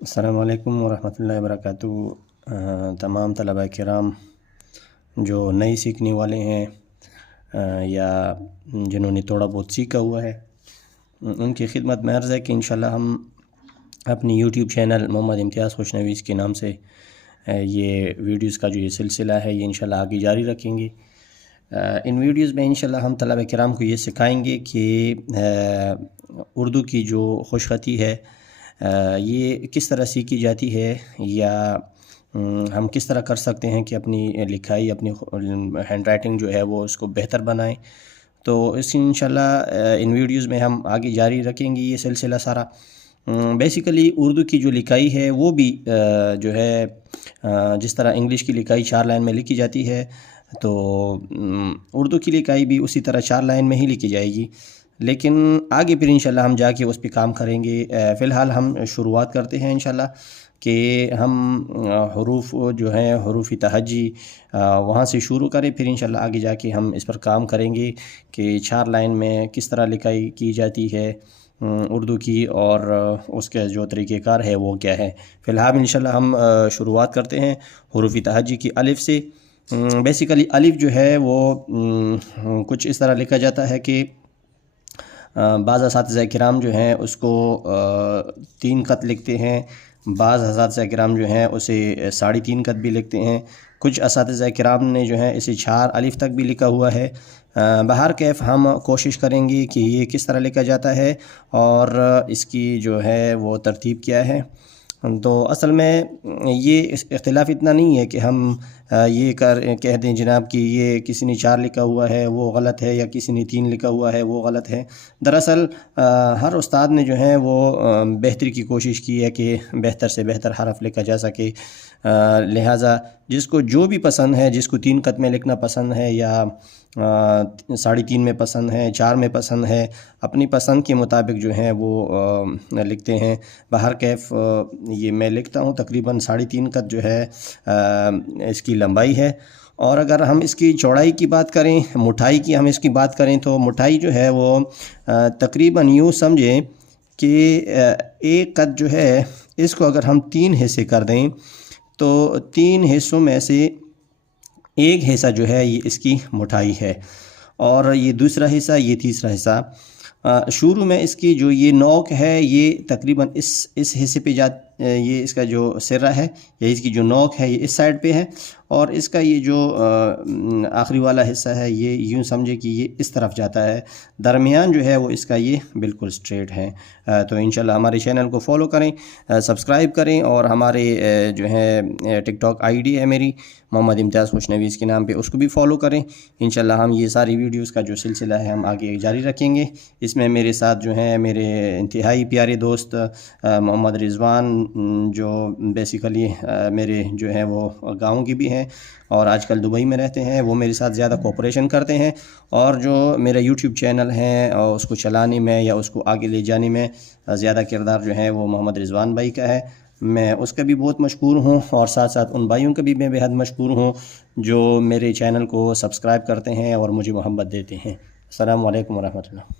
السلام علیکم ورحمۃ اللہ وبرکاتہ۔ تمام طلباء کرام جو نئی سیکھنے والے ہیں یا جنہوں نے تھوڑا بہت سیکھا ہوا ہے، ان کی خدمت میں عرض ہے کہ انشاءاللہ ہم اپنی یوٹیوب چینل محمد امتیاز خوشنویس کے نام سے یہ ویڈیوز کا جو یہ سلسلہ ہے یہ انشاءاللہ آگے جاری رکھیں گے۔ ان ویڈیوز میں انشاءاللہ ہم طلباء کرام کو یہ سکھائیں گے کہ اردو کی جو خوش خطی ہے یہ کس طرح سیکھی جاتی ہے، یا ہم کس طرح کر سکتے ہیں کہ اپنی لکھائی، اپنی ہینڈ رائٹنگ جو ہے وہ اس کو بہتر بنائیں۔ تو اس انشاءاللہ ان ویڈیوز میں ہم آگے جاری رکھیں گے یہ سلسلہ سارا۔ بیسیکلی اردو کی جو لکھائی ہے وہ بھی جو ہے جس طرح انگلش کی لکھائی 4 لائن میں لکھی جاتی ہے، تو اردو کی لکھائی بھی اسی طرح 4 لائن میں ہی لکھی جائے گی، لیکن آگے پھر انشاءاللہ ہم جا کے اس پہ کام کریں گے۔ فی الحال ہم شروعات کرتے ہیں انشاءاللہ کہ ہم حروف جو ہیں، حروف تہجی وہاں سے شروع کریں، پھر انشاءاللہ آگے جا کے ہم اس پر کام کریں گے کہ 4 لائن میں کس طرح لکھائی کی جاتی ہے اردو کی، اور اس کے جو طریقہ کار ہے وہ کیا ہے۔ فی الحال انشاءاللہ ہم شروعات کرتے ہیں حروف تہجی کی الف سے۔ بیسیکلی الف جو ہے وہ کچھ اس طرح لکھا جاتا ہے کہ بعض اساتذہ کرام جو ہیں اس کو 3 خط لکھتے ہیں، بعض اساتذہ کرام جو ہیں اسے 3.5 خط بھی لکھتے ہیں، کچھ اساتذہ کرام نے جو ہے اسے 4 الف تک بھی لکھا ہوا ہے۔ بہر کیف ہم کوشش کریں گے کہ یہ کس طرح لکھا جاتا ہے اور اس کی جو ہے وہ ترتیب کیا ہے۔ تو اصل میں یہ اختلاف اتنا نہیں ہے کہ ہم یہ کہہ دیں جناب کہ یہ کسی نے 4 لکھا ہوا ہے وہ غلط ہے، یا کسی نے 3 لکھا ہوا ہے وہ غلط ہے۔ دراصل ہر استاد نے جو ہے وہ بہتری کی کوشش کی ہے کہ بہتر سے بہتر حرف لکھا جا سکے، لہٰذا جس کو جو بھی پسند ہے، جس کو 3 خط میں لکھنا پسند ہے یا 3.5 میں پسند ہے، 4 میں پسند ہے، اپنی پسند کے مطابق جو ہے وہ لکھتے ہیں۔ بہر کیف یہ میں لکھتا ہوں تقریباً 3.5 خط جو ہے اس کی لمبائی ہے، اور اگر ہم اس کی چوڑائی کی بات کریں، مٹھائی کی ہم اس کی بات کریں، تو مٹھائی جو ہے وہ تقریباً یوں سمجھیں کہ 1 خط جو ہے اس کو اگر ہم 3 حصے کر دیں تو 3 حصوں میں سے 1 حصہ جو ہے یہ اس کی مٹھائی ہے، اور یہ دوسرا حصہ، یہ تیسرا حصہ۔ شروع میں اس کی جو یہ نوک ہے یہ تقریباً اس حصے پہ یہ اس کا جو سرہ ہے یا اس کی جو نوک ہے یہ اس سائڈ پہ ہے، اور اس کا یہ جو آخری والا حصہ ہے یہ یوں سمجھے کہ یہ اس طرف جاتا ہے، درمیان جو ہے وہ اس کا یہ بالکل سٹریٹ ہے۔ تو انشاءاللہ ہمارے چینل کو فالو کریں، سبسکرائب کریں، اور ہمارے جو ہے ٹک ٹاک آئی ڈی ہے میری محمد امتیاز خوشنویس کے نام پہ، اس کو بھی فالو کریں۔ انشاءاللہ ہم یہ ساری ویڈیوز کا جو سلسلہ ہے ہم آگے جاری رکھیں گے۔ اس میں میرے ساتھ جو ہیں میرے انتہائی پیارے دوست محمد رضوان، جو بیسیکلی میرے جو ہیں وہ گاؤں کی بھی ہیں اور آج کل دبئی میں رہتے ہیں، وہ میرے ساتھ زیادہ کوپریشن کرتے ہیں، اور جو میرا یوٹیوب چینل ہے اور اس کو چلانے میں یا اس کو آگے لے جانے میں زیادہ کردار جو ہے وہ محمد رضوان بھائی کا ہے۔ میں اس کا بھی بہت مشکور ہوں، اور ساتھ ساتھ ان بھائیوں کا بھی میں بے حد مشکور ہوں جو میرے چینل کو سبسکرائب کرتے ہیں اور مجھے محبت دیتے ہیں۔ السلام علیکم ورحمۃ اللہ۔